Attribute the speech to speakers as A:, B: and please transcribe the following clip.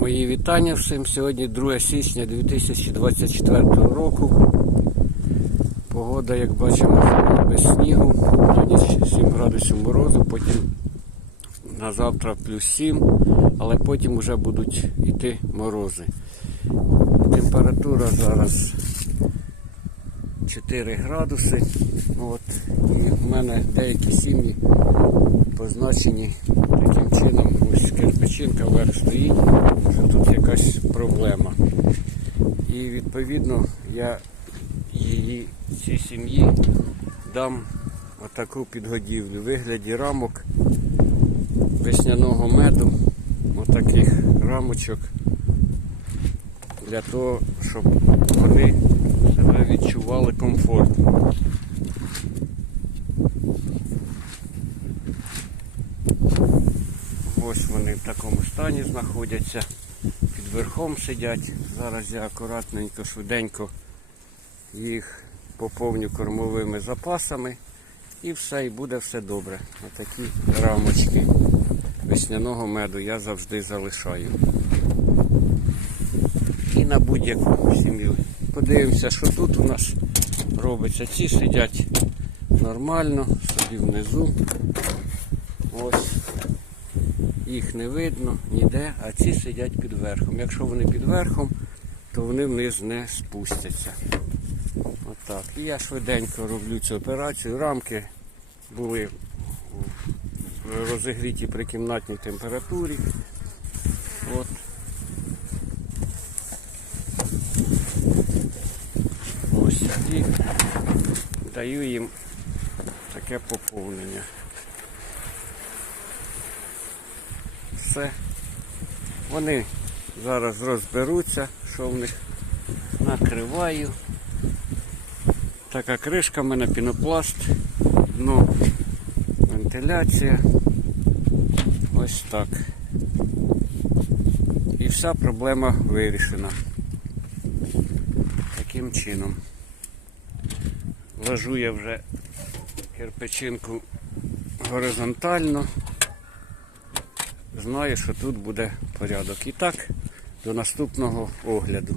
A: Мої вітання всім. Сьогодні 2 січня 2024 року. Погода, як бачимо, без снігу. Ніч 7 градусів морозу, потім на завтра плюс 7, але потім вже будуть йти морози. Температура зараз 4 градуси. От. І мене деякі сім'ї позначені таким чином. Ось кирпичинка вверх стоїть, якась проблема. І відповідно я її цій сім'ї дам отаку підгодівлю. В вигляді рамок весняного меду, отаких рамочок для того, щоб вони себе відчували комфортно. Ось вони в такому стані знаходяться, під верхом сидять. Зараз я акуратненько, швиденько їх поповню кормовими запасами і все, і буде все добре. Отакі рамочки весняного меду я завжди залишаю. І на будь-яку сім'ю. Подивимося, що тут у нас робиться. Ці сидять нормально, собі внизу. Ось їх не видно ніде, а ці сидять під верхом. Якщо вони під верхом, то вони вниз не спустяться. Отак. І я швиденько роблю цю операцію. Рамки були розігріті при кімнатній температурі. От. Ось і даю їм таке поповнення. Все. Вони зараз розберуться, що в них накриваю. Така кришка в мене пінопласт, дно вентиляція. Ось так. І вся проблема вирішена. Таким чином. Ложу я вже кирпичинку горизонтально знаю, що тут буде порядок. І так, до наступного огляду.